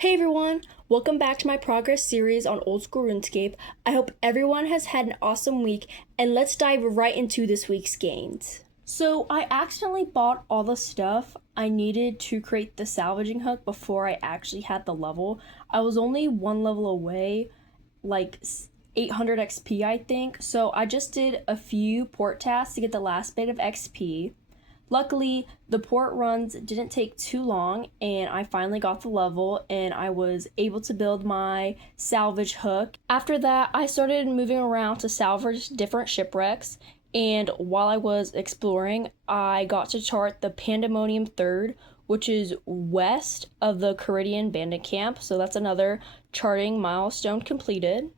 Hey everyone, welcome back to my progress series on Old School RuneScape. I hope everyone has had an awesome week, and let's dive right into this week's gains. So I accidentally bought all the stuff I needed to create the salvaging hook before I actually had the level. I was only one level away, like 800 XP I think, so I just did a few port tasks to get the last bit of XP. Luckily, the port runs didn't take too long and I finally got the level and I was able to build my salvage hook. After that, I started moving around to salvage different shipwrecks, and while I was exploring, I got to chart the Pandemonium Third, which is west of the Caridian Bandit Camp, so that's another charting milestone completed.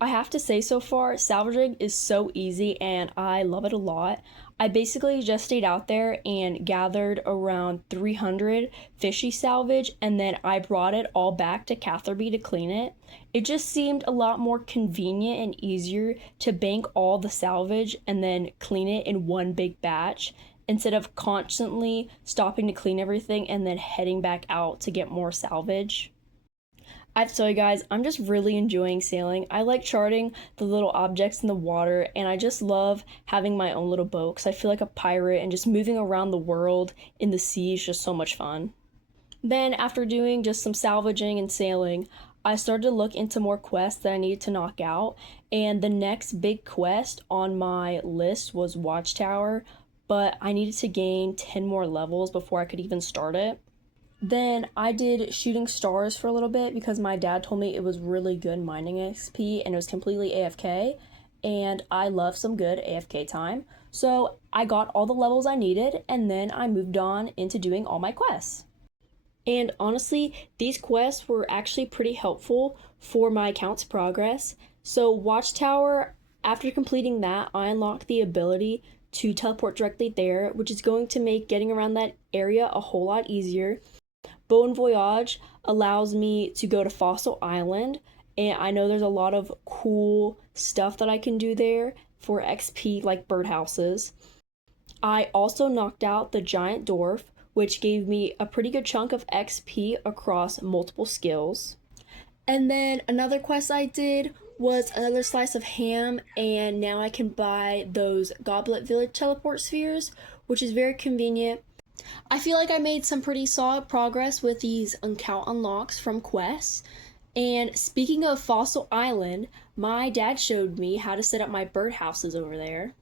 I have to say, so far, salvaging is so easy and I love it a lot. I basically just stayed out there and gathered around 300 fishy salvage, and then I brought it all back to Catherby to clean it. It just seemed a lot more convenient and easier to bank all the salvage and then clean it in one big batch instead of constantly stopping to clean everything and then heading back out to get more salvage. I have to tell you guys, I'm just really enjoying sailing. I like charting the little objects in the water, and I just love having my own little boat because I feel like a pirate, and just moving around the world in the sea is just so much fun. Then, after doing just some salvaging and sailing, I started to look into more quests that I needed to knock out, and the next big quest on my list was Watchtower, but I needed to gain 10 more levels before I could even start it. Then I did shooting stars for a little bit because my dad told me it was really good mining XP and it was completely AFK, and I love some good AFK time. So I got all the levels I needed and then I moved on into doing all my quests. And honestly, these quests were actually pretty helpful for my account's progress. So Watchtower, after completing that, I unlocked the ability to teleport directly there, which is going to make getting around that area a whole lot easier. Bon Voyage allows me to go to Fossil Island, and I know there's a lot of cool stuff that I can do there for XP, like birdhouses. I also knocked out the Giant Dwarf, which gave me a pretty good chunk of XP across multiple skills. And then another quest I did was another slice of ham, and now I can buy those Goblet Village teleport spheres, which is very convenient. I feel like I made some pretty solid progress with these account unlocks from quests. And speaking of Fossil Island, my dad showed me how to set up my birdhouses over there.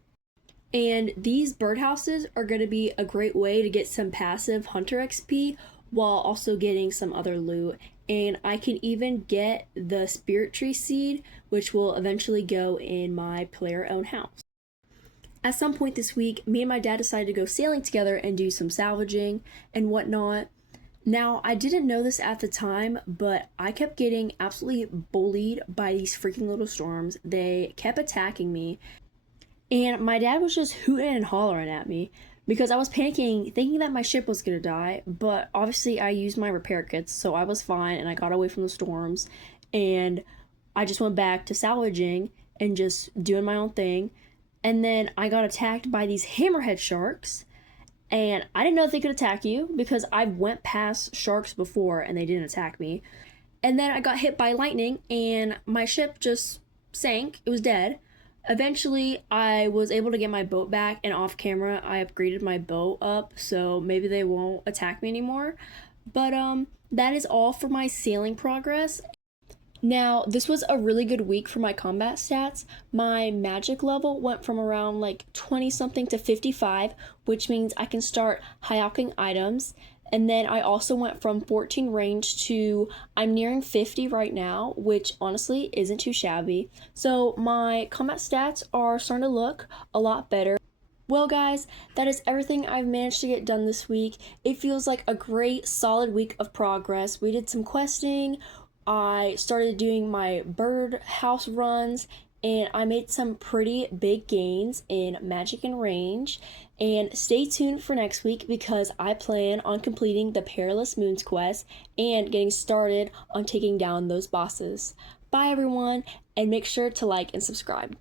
And these birdhouses are going to be a great way to get some passive hunter XP while also getting some other loot. And I can even get the spirit tree seed, which will eventually go in my player-owned house. At some point this week, me and my dad decided to go sailing together and do some salvaging and whatnot. Now, I didn't know this at the time, but I kept getting absolutely bullied by these freaking little storms. They kept attacking me, and my dad was just hooting and hollering at me because I was panicking, thinking that my ship was gonna die, but obviously I used my repair kits, so I was fine and I got away from the storms, and I just went back to salvaging and just doing my own thing. And then I got attacked by these hammerhead sharks, and I didn't know if they could attack you because I went past sharks before and they didn't attack me. And then I got hit by lightning and my ship just sank. It was dead. Eventually, I was able to get my boat back, and off camera, I upgraded my boat up, so maybe they won't attack me anymore. But that is all for my sailing progress. Now, this was a really good week for my combat stats. My magic level went from around like 20 something to 55, which means I can start high-alching items. And then I also went from 14 range to I'm nearing 50 right now, which honestly isn't too shabby. So my combat stats are starting to look a lot better. Well, guys, that is everything I've managed to get done this week. It feels like a great, solid week of progress. We did some questing, I started doing my bird house runs, and I made some pretty big gains in magic and range. And stay tuned for next week because I plan on completing the Perilous Moons quest and getting started on taking down those bosses. Bye everyone, and make sure to like and subscribe.